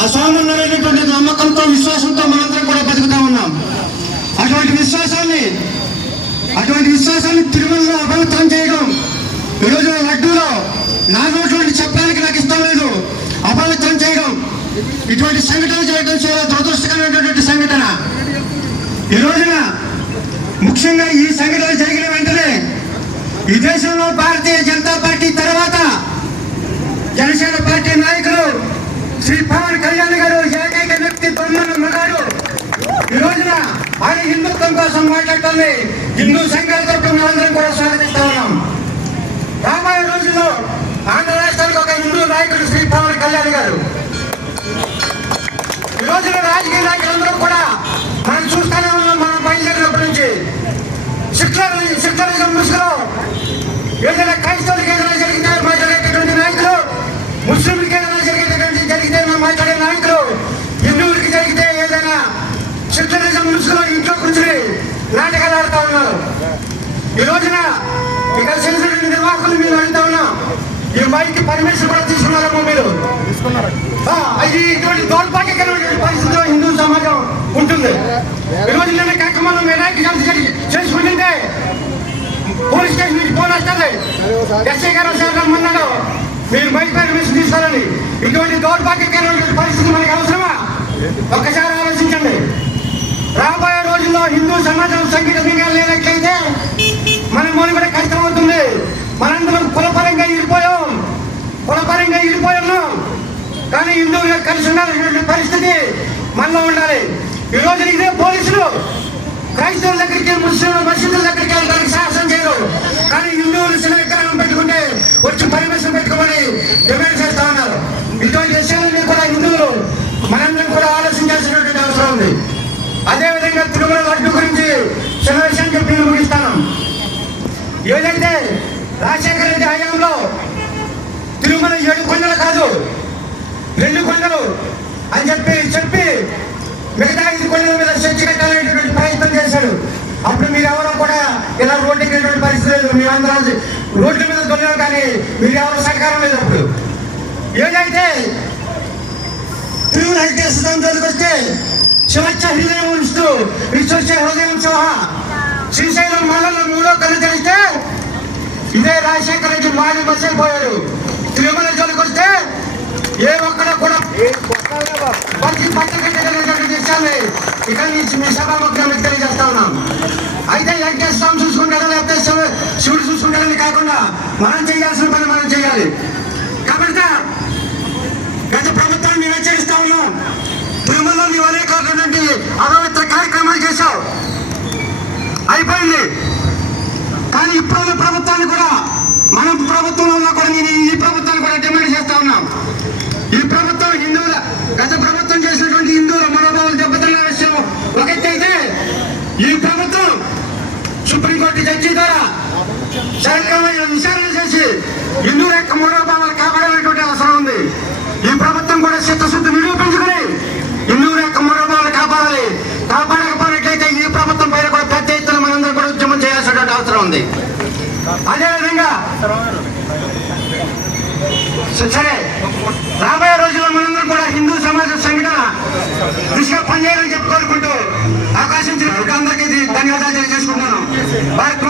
ఆ స్వామి నమ్మకంతో విశ్వాసంతో మనందరం కూడా బతుకుతా ఉన్నాం. అటువంటి విశ్వాసాన్ని అటువంటి విశ్వాసాన్ని తిరుమలలో అపవిత్రం చేయడం ఈరోజు లడ్డూలో నా నోటువంటి చెప్పడానికి నాకు ఇష్టం లేదు. అపవిత్రం చేయడం ఇటువంటి సంఘటన చేయడం చాలా దురదృష్టకరమైనటువంటి సంఘటన. ఈ రోజున ముఖ్యంగా ఈ సంఘటన జరిగిన వెంటనే ఈ దేశంలో భారతీయ జనతా పార్టీ తర్వాత జనసేన పార్టీ నాయకులు శ్రీ పవన్ కళ్యాణ్ గారు ఏకైక వ్యక్తి బొమ్మను మగాడు ఈ రోజున ఆయన హిందుత్వం కోసం మాట్లాడుతుంది. హిందూ సంఘాల తరపు మనందరం కూడా స్వాగతిస్తా ఉన్నాం. రాబోయే రోజుల్లో ఆంధ్ర రాష్ట్రానికి ఒక హిందూ నాయకుడు శ్రీ పవన్ కళ్యాణ్ గారు. ఈ రోజున రాజకీయ నాయకులందరూ కూడా మనం చూస్తూనే ఉన్నాం మనం బయలుదేరినప్పటి నుంచి. సిక్లర్ శిక్షణ ముసుగులో ఏదైనా క్రైస్తవులకి ఏదైనా జరిగితే మాట్లాడేటటువంటి నాయకులు ముస్లింలకి ఏదైనా ఈ రోజున ఇక్కడ చేసినటువంటి నిర్వాహకులు మీరు అడుగుతా ఉన్నాం. ఈ మైక్ పర్మిషన్ కూడా తీసుకున్నారేమో మీరు? ఆ, అది ఇటువంటి దౌర్భాగ్యకరమైనటువంటి పరిస్థితిలో హిందూ సమాజం ఉంటుంది. ఈ రోజు నిన్న కార్యక్రమంలో వినాయక చవితి చేసుకుంటుంటే పోలీస్ స్టేషన్ నుంచి ఫోన్ వస్తుంది. ఎస్ఐ గారు సార్ రమ్మన్నాడు. మీరు మైక్ పర్మిషన్ తీసుకోవాలని. ఇటువంటి దౌర్భాగ్యకరమైనటువంటి పరిస్థితి మనకి అవసరమా? ఒక్కసారి ఆలోచించండి. రాబోయే రోజుల్లో హిందూ సమాజం సంఘటనగా కులపరంగా వెళ్ళిపోయి ఉన్నాం. కానీ హిందువులుగా కలిసి ఉండాల్సినటువంటి పరిస్థితి మనలో ఉండాలి. ఈ రోజున ఇదే పోలీసులు క్రైస్తవుల దగ్గరికి ముస్లింల మసీదుల దగ్గరికి వెళ్ళడానికి సాహసం చేయరు కానీ హిందువులు చిన్న విగ్రహం పెట్టుకుంటే వచ్చి పర్మిషన్ పెట్టుకోమని డిమాండ్ చేస్తా ఉన్నారు ఇటువంటి విషయాలన్నీ కూడా హిందువులు మనందరం కూడా ఆలోచించాల్సినటువంటి అవసరం ఉంది అదేవిధంగా తిరుమల లడ్డు గురించి చిన్న విషయం చెప్పి నేను ముగిస్తాను ఏదైతే రాజశేఖర రెడ్డి హయాంలో తిరుమల ఏడు కొండలు కాదు. రెండు కొండలు అని చెప్పి చెప్పి మిగతా ఐదు కొండల మీద చర్చి కట్టాలనేటువంటి ప్రయత్నం చేశాడు. అప్పుడు మీరు ఎవరు కూడా ఇలా రోడ్డు ఎక్కినటువంటి పరిస్థితి లేదు. మీ అందరూ రోడ్ల మీద దొరికారు కానీ మీరు ఎవరు సహకారం లేదు అప్పుడు. ఏదైతే తిరుమల వెంకటేశ్వర దగ్గరికి వస్తే శివచ్చ హృదయం ఉంచుతూ విశ్వచ్చ హృదయం చోహ శ్రీశైలం మండలం మూడో కళ్ళు తెరిస్తే ఇదే రాజశేఖర రెడ్డి మాజీ పోయారు. పోయాడు తిరుమల జోలికి వస్తే ఏ ఒక్కడ కూడా మంచి పట్టకట్టేటువంటి విషయాన్ని ఇక్కడ నుంచి మీ సభాముఖ్యానికి తెలియజేస్తా ఉన్నాం. అయితే వెంకటేశ్వరం స్వామి లేకపోతే శివుడు చూసుకుంటాడని కాకుండా మనం చేయాల్సిన పని మనం చేయాలి కాబట్టి గత ప్రభుత్వాన్ని మేము హెచ్చరిస్తా ఉన్నాం తిరుమలలో నీవు అనేకటువంటి అపవిత్ర కార్యక్రమాలు చేశావు అయిపోయింది కానీ ఇప్పుడు ప్రభుత్వాన్ని కూడా మనం ప్రభుత్వంలో ఉన్నా కూడా నేను ఈ ప్రభుత్వాన్ని కూడా డిమాండ్ చేస్తా ఉన్నాం ఈ ప్రభుత్వం హిందువుల గత ప్రభుత్వం చేసినటువంటి హిందువుల మనోభావాలు దెబ్బతిన్న విషయం ఒక ఎత్తు అయితే ఈ ప్రభుత్వం సుప్రీంకోర్టు ద్వారా సరిగ్రమైన విచారణ చేసి హిందువుల యొక్క మనోభావాలు కాపాడాలనేటువంటి అవసరం ఉంది. ఈ ప్రభుత్వం కూడా చిత్తశుద్ధి నిరూపించుకుని హిందువుల యొక్క మనోభావాలు కాపాడాలి. కాపాడకపోయినట్లయితే ఈ ప్రభుత్వం పైన కూడా పెద్ద ఎత్తున మనందరం కూడా ఉద్యమం చేయాల్సినటువంటి అవసరం ఉంది. అదేవిధంగా సరే రాబోయే రోజుల్లో మనందరం కూడా హిందూ సమాజ సంఘటన దిశగా పనిచేయాలని చెప్పుకోరుకుంటూ అవకాశం ఇచ్చినందుకు అందరికీ ధన్యవాదాలు తెలియజేసుకుంటున్నాను. భారత్